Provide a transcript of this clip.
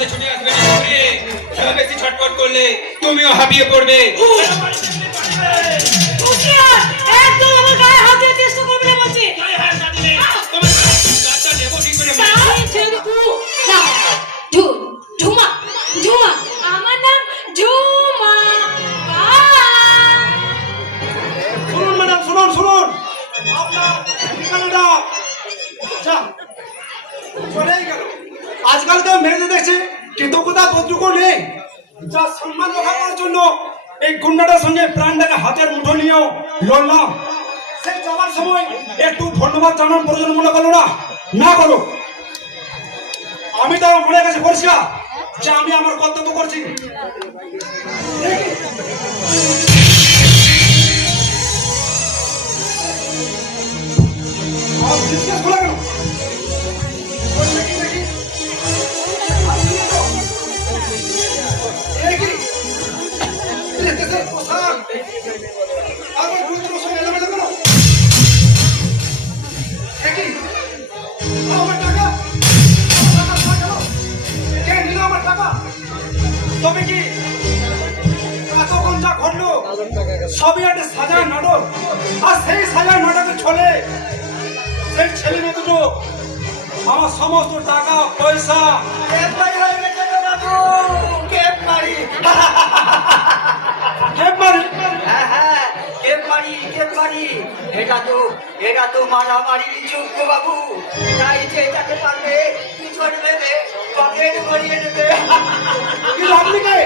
সাথে ছুটে আসবে না ঘুরে। বেশি ছটফট করলে তুমিও হাঁপিয়ে পড়বে। একদম আমার গায়ে হাত দিয়ে চেষ্টা করবে না বলছি। তোমার গাছটা নেবো কি করে? ঝুমা ঝুমা আমার নাম ঝুমা। শুনুন ম্যাডাম, শুনুন শুনুন, আপনার ঠিকানাটা আচ্ছা চলেই গেল। আজকাল তো মেয়েদের দেখছি কৃতজ্ঞতা বোধটুকু নেই। যা সম্মান রক্ষা করার জন্য এই গুন্ডাটার সঙ্গে প্রাণটাকে হাতের মুঠো নিয়েও লড়লাম। সেই যাওয়ার সময় একটু ধন্যবাদ জানানোর প্রয়োজন মনে করলো না? না করো, আমি তো আমার মনে কাছে পরিষ্কার যে আমি আমার কর্তব্য করছি। বিশ্বাস খোলা কেন? তবে কি এতক্ষণ যা ঘটলো সবই একটা সাজার নাটক, আর সেই সাজার নাটকের ছলে সেই ছেলে মেয়ে দুটো আমার সমস্ত টাকা পয়সা এটা তো মারামারি যোগ্য বাবু, তাই যে যাকে পারবে পিছনে দেবে, পকেট ভরিয়ে দেবে। আপনি কে?